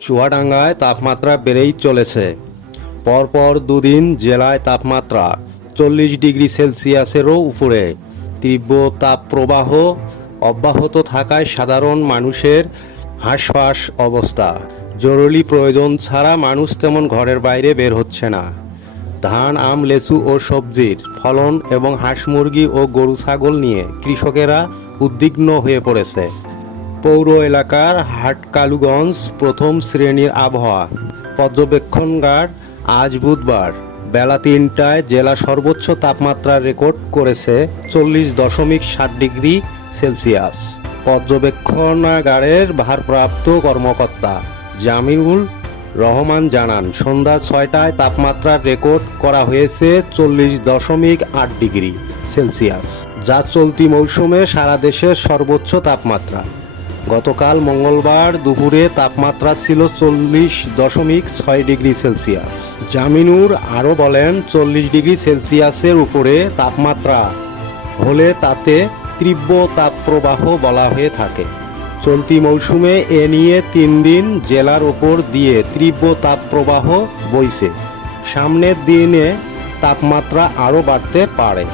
চুয়াডাঙ্গায় তাপমাত্রা বেড়েই চলেছে। পরপর দুদিন জেলায় তাপমাত্রা চল্লিশ ডিগ্রি সেলসিয়াসেরও উপরে। তীব্র তাপপ্রবাহ অব্যাহত থাকায় সাধারণ মানুষের হাঁসফাঁস অবস্থা। জরুরি প্রয়োজন ছাড়া মানুষ তেমন ঘরের বাইরে বের হচ্ছে না। ধান, আম, লেচু ও সবজির ফলন এবং হাঁস মুরগি ও গরু, ছাগল নিয়ে কৃষকেরা উদ্বিগ্ন হয়ে পড়েছে। পৌর এলাকার হাটকালুগঞ্জ প্রথম শ্রেণির আবহাওয়া। পর্যবেক্ষণগার আজ বুধবার। বেলা তিনটায় জেলা সর্বোচ্চ তাপমাত্রা রেকর্ড করেছে চল্লিশ দশমিক ষাট ডিগ্রি সেলসিয়াস। পর্যবেক্ষণাগারের ভারপ্রাপ্ত কর্মকর্তা জামিউল রহমান জানান, সন্ধ্যা ছয়টায় তাপমাত্রা রেকর্ড করা হয়েছে চল্লিশ দশমিক আট ডিগ্রি সেলসিয়াস, যা চলতি মৌসুমে সারা দেশের সর্বোচ্চ তাপমাত্রা। গতকাল মঙ্গলবার দুপুরে তাপমাত্রা ছিল চল্লিশ দশমিক ছয় ডিগ্রি সেলসিয়াস। জামিনুর আরও বলেন, চল্লিশ ডিগ্রি সেলসিয়াসের উপরে তাপমাত্রা হলে তাতে তীব্র তাপপ্রবাহ বলা হয়ে থাকে। চলতি মৌসুমে এ নিয়ে তিন দিন জেলার ওপর দিয়ে তীব্র তাপপ্রবাহ বইছে। সামনের দিনে তাপমাত্রা আরও বাড়তে পারে।